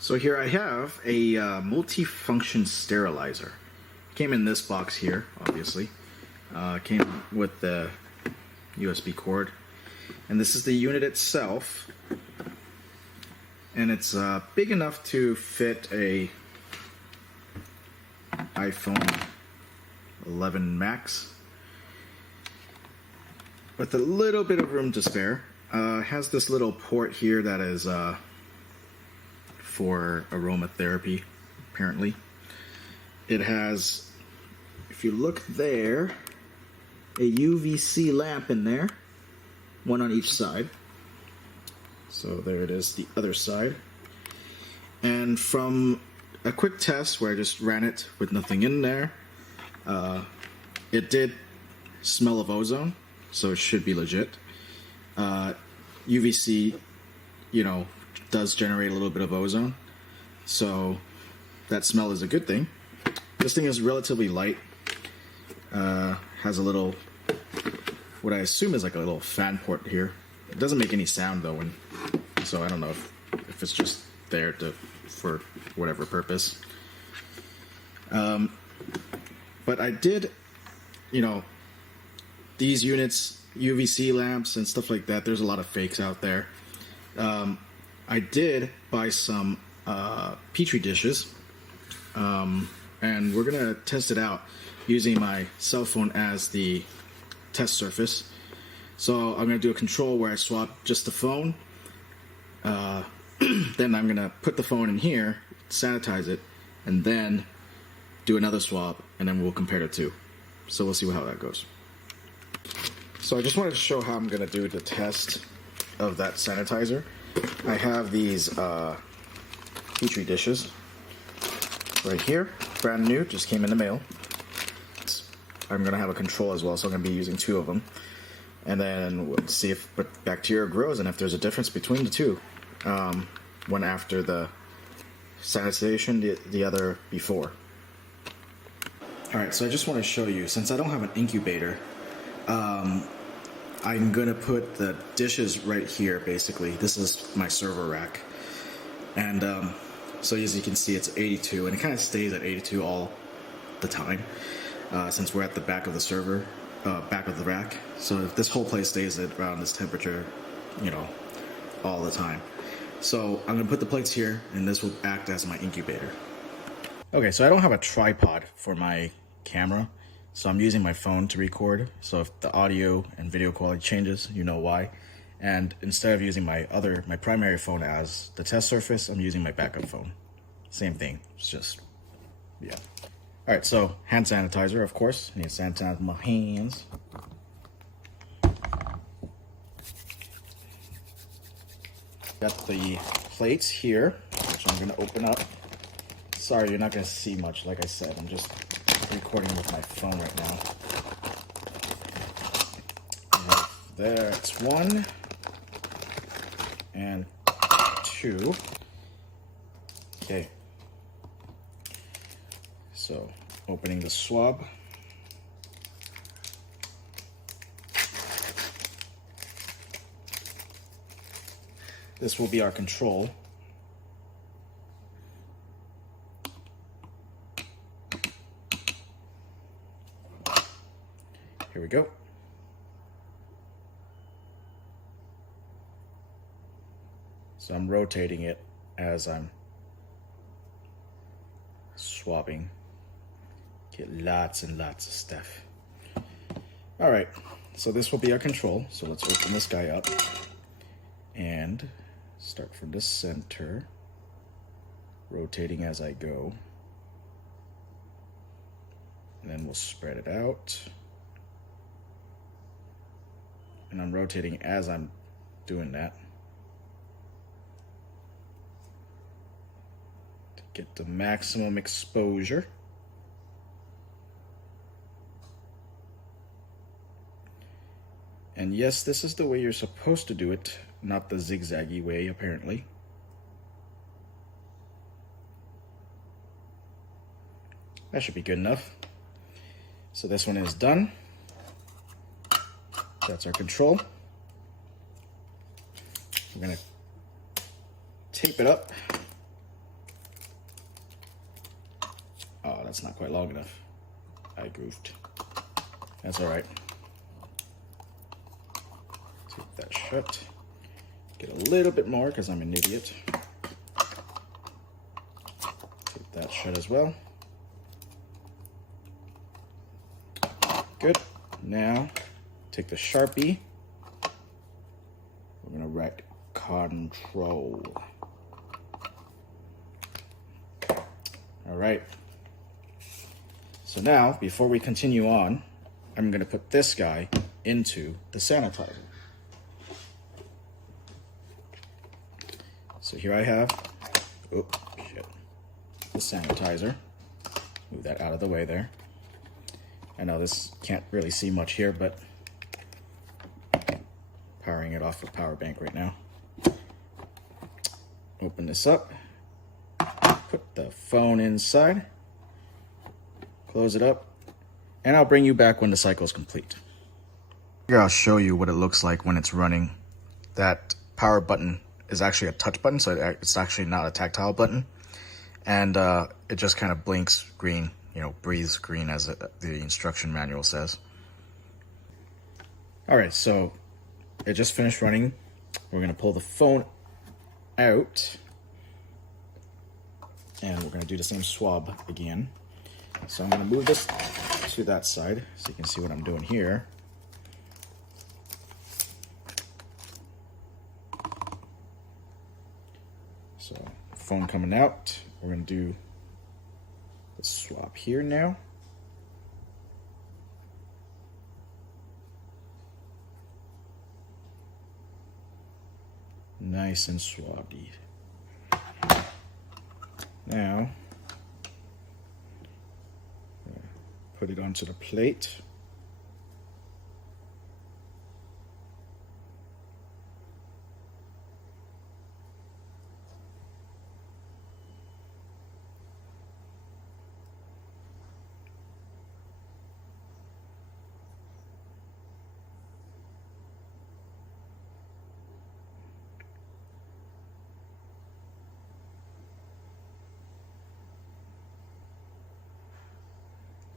So here I have a multi-function sterilizer. Came in this box here, obviously. Came with the USB cord. And this is the unit itself. And it's big enough to fit a iPhone 11 Max. With a little bit of room to spare. Has this little port here that is for aromatherapy, apparently. It has, if you look there, a UVC lamp in there, one on each side. So there it is, the other side. And from a quick test where I just ran it with nothing in there, it did smell of ozone, so it should be legit. UVC, you know, does generate a little bit of ozone, so that smell is a good thing. This thing is relatively light, has a little, what I assume is like a little fan port here. It doesn't make any sound though, so I don't know if it's just there for whatever purpose. But I did, you know, these units, UVC lamps and stuff like that, there's a lot of fakes out there. I did buy some Petri dishes, and we're gonna test it out using my cell phone as the test surface. So I'm gonna do a control where I swap just the phone, then I'm gonna put the phone in here, sanitize it, and then do another swap, and then we'll compare the two. So we'll see how that goes. So I just wanted to show how I'm gonna do the test of that sanitizer. I have these Petri dishes right here, brand new, just came in the mail. I'm gonna have a control as well, so I'm gonna be using two of them, and then we'll see if bacteria grows and if there's a difference between the two. One after the sanitization, the other before. Alright, so I just want to show you, since I don't have an incubator, I'm gonna put the dishes right here, basically. This is my server rack. And so as you can see, it's 82, and it kind of stays at 82 all the time, since we're at the back of the server, back of the rack. So if this whole place stays at around this temperature, you know, all the time. So I'm gonna put the plates here, and this will act as my incubator. Okay, so I don't have a tripod for my camera, so I'm using my phone to record. So if the audio and video quality changes, you know why. And instead of using my primary phone as the test surface, I'm using my backup phone. Same thing, it's just, yeah. All right, so hand sanitizer, of course. I need to sanitize my hands. Got the plates here, which I'm gonna open up. Sorry, you're not gonna see much, like I said. I'm just recording with my phone right now. That's one and two. Okay. So, opening the swab. This will be our control. Here we go. So I'm rotating it as I'm swabbing. Get lots and lots of stuff. All right, so this will be our control. So let's open this guy up and start from the center, rotating as I go. And then we'll spread it out. And I'm rotating as I'm doing that to get the maximum exposure. And yes, this is the way you're supposed to do it, not the zigzaggy way, apparently. That should be good enough. So this one is done. That's our control. We're gonna tape it up that's not quite long enough. I goofed. That's all right. Take that shut. Get a little bit more because I'm an idiot. Take that shut as well. Good. Now, take the Sharpie. We're gonna write control. All right. So now, before we continue on, I'm gonna put this guy into the sanitizer. So here I have, oh shit, the sanitizer. Move that out of the way there. I know this can't really see much here, but powering it off a power bank right now. Open this up, put the phone inside, close it up, and I'll bring you back when the cycle is complete. Here I'll show you what it looks like when it's running. That power button is actually a touch button, so it's actually not a tactile button. And it just kind of blinks green, you know, breathes green as the instruction manual says. All right, so it just finished running. We're gonna pull the phone out and we're gonna do the same swab again. So I'm gonna move this to that side so you can see what I'm doing here. So phone coming out, we're gonna do the swab here now. Nice and swabby. Now, put it onto the plate.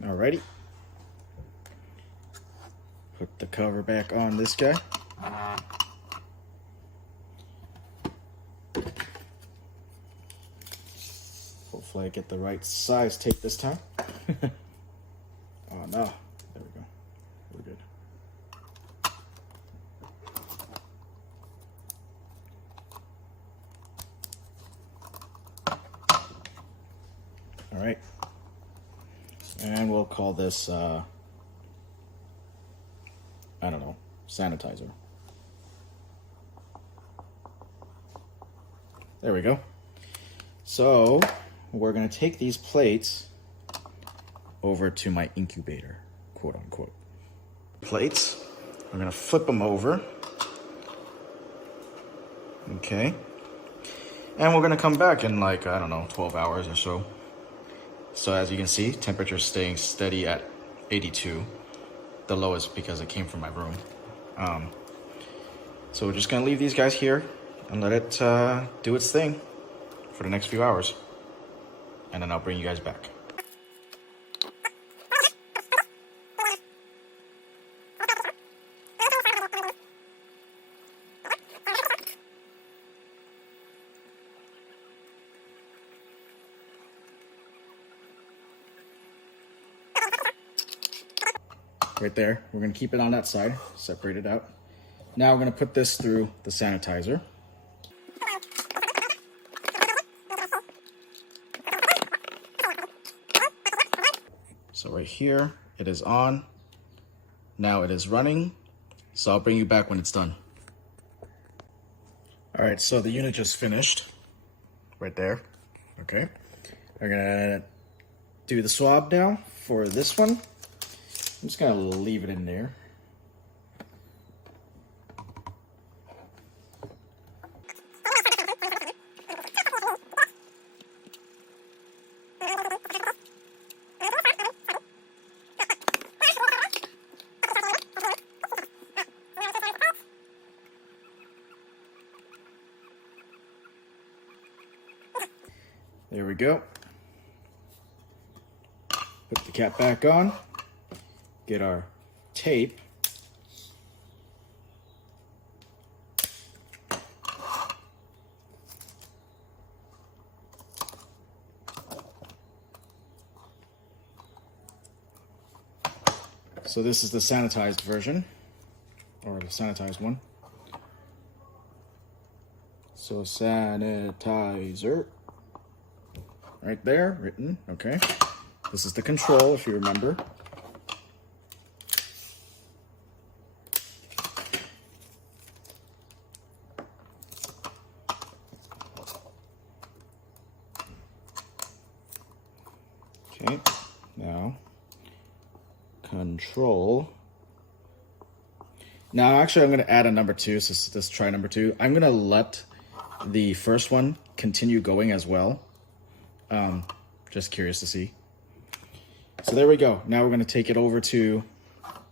Alrighty. Put the cover back on this guy. Hopefully I get the right size tape this time. Oh no, there we go. We're good. All right. And we'll call this, I don't know, sanitizer. There we go. So we're gonna take these plates over to my incubator, quote unquote. Plates, we're gonna flip them over. Okay. And we're gonna come back in like, I don't know, 12 hours or so. So as you can see, temperature is staying steady at 82, the lowest because it came from my room. So we're just gonna leave these guys here and let it do its thing for the next few hours. And then I'll bring you guys back. Right there, we're gonna keep it on that side, separate it out. Now we're gonna put this through the sanitizer. So right here, it is on. Now it is running. So I'll bring you back when it's done. All right, so the unit just finished, right there, okay. We're gonna do the swab now for this one. I'm just gonna leave it in there. There we go. cap back on, get our tape. So this is the sanitized version, or the sanitized one. So sanitizer, right there, written, okay. This is the control, if you remember. Okay, now, control. Now, actually, I'm gonna add a number 2, so let's try number 2. I'm gonna let the first one continue going as well. Just curious to see. So there we go. Now we're gonna take it over to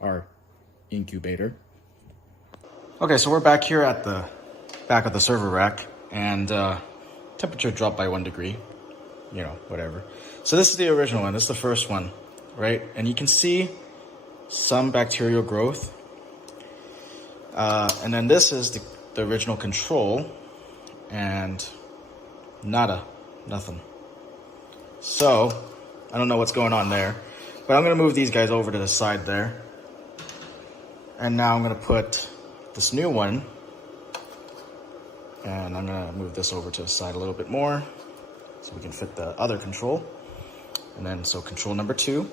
our incubator. Okay, so we're back here at the back of the server rack, and temperature dropped by 1 degree, you know, whatever. So this is the original one, this is the first one, right? And you can see some bacterial growth. And then this is the original control, and nada, nothing. So, I don't know what's going on there, but I'm gonna move these guys over to the side there. And now I'm gonna put this new one, and I'm gonna move this over to the side a little bit more so we can fit the other control. And then, so control number 2.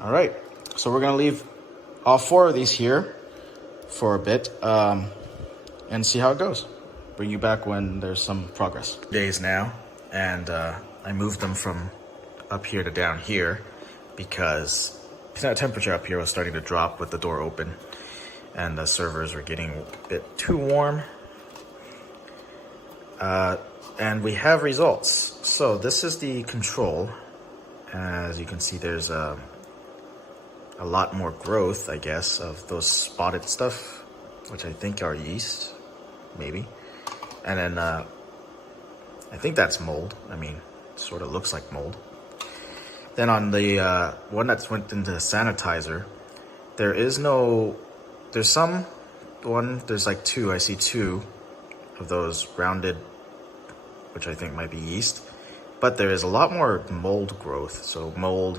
All right, so we're gonna leave all 4 of these here for a bit and see how it goes. Bring you back when there's some progress. Days now, and I moved them from up here to down here because the temperature up here was starting to drop with the door open, and the servers were getting a bit too warm. And we have results. So this is the control. As you can see, there's a lot more growth, I guess, of those spotted stuff, which I think are yeast, maybe. And then I think that's mold. I mean, sort of looks like mold. Then on the one that's went into sanitizer, there's like 2, I see 2 of those rounded, which I think might be yeast, but there is a lot more mold growth. So mold.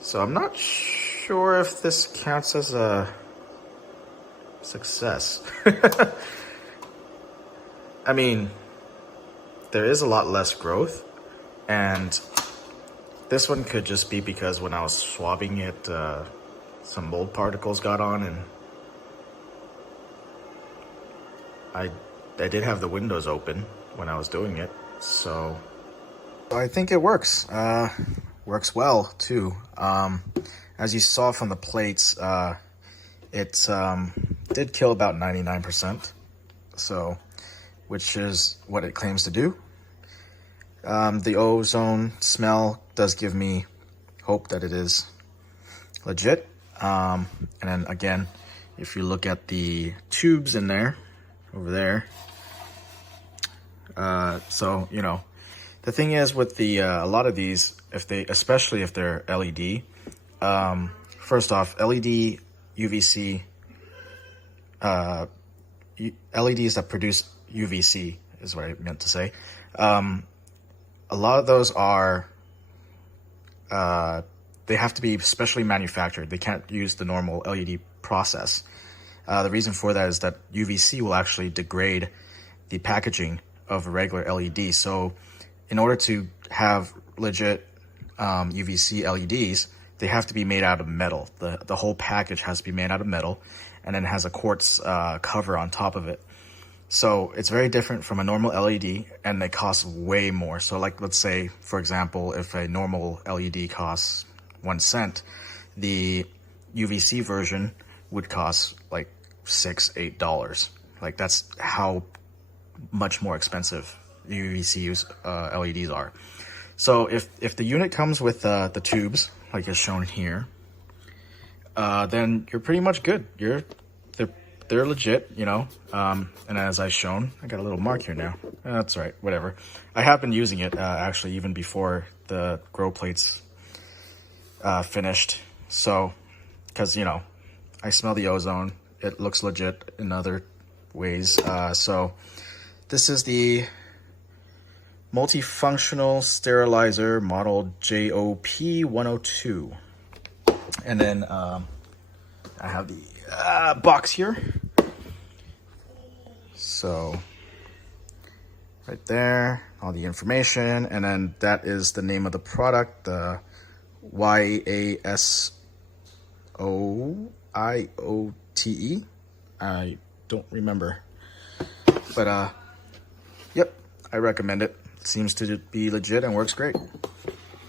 So I'm not sure if this counts as a success. I mean, there is a lot less growth, and this one could just be because when I was swabbing it, some mold particles got on, and I did have the windows open when I was doing it, so I think it works. Works well too. As you saw from the plates, it did kill about 99%, so which is what it claims to do. The ozone smell does give me hope that it is legit. And then again, if you look at the tubes in there, over there, so you know, the thing is with the a lot of these, especially if they're LED, first off, LED, UVC, LEDs that produce UVC is what I meant to say. A lot of those are, they have to be specially manufactured. They can't use the normal LED process. The reason for that is that UVC will actually degrade the packaging of a regular LED. So in order to have legit UVC LEDs, they have to be made out of metal. The whole package has to be made out of metal, and then it has a quartz cover on top of it. So it's very different from a normal LED, and they cost way more. So like, let's say, for example, if a normal LED costs 1 cent, the UVC version would cost like $6, $8. Like, that's how much more expensive UVC LEDs are. So if the unit comes with the tubes, like is shown here, then you're pretty much good. they're legit, you know. And as I've shown, I got a little mark here now. That's right, whatever. I have been using it actually even before the grow plates finished. So, because, you know, I smell the ozone. It looks legit in other ways. So this is the multifunctional sterilizer model JOP102. And then I have the box here. So right there, all the information. And then that is the name of the product, the YASOIOTE. I don't remember. But yep, I recommend it. Seems to be legit and works great.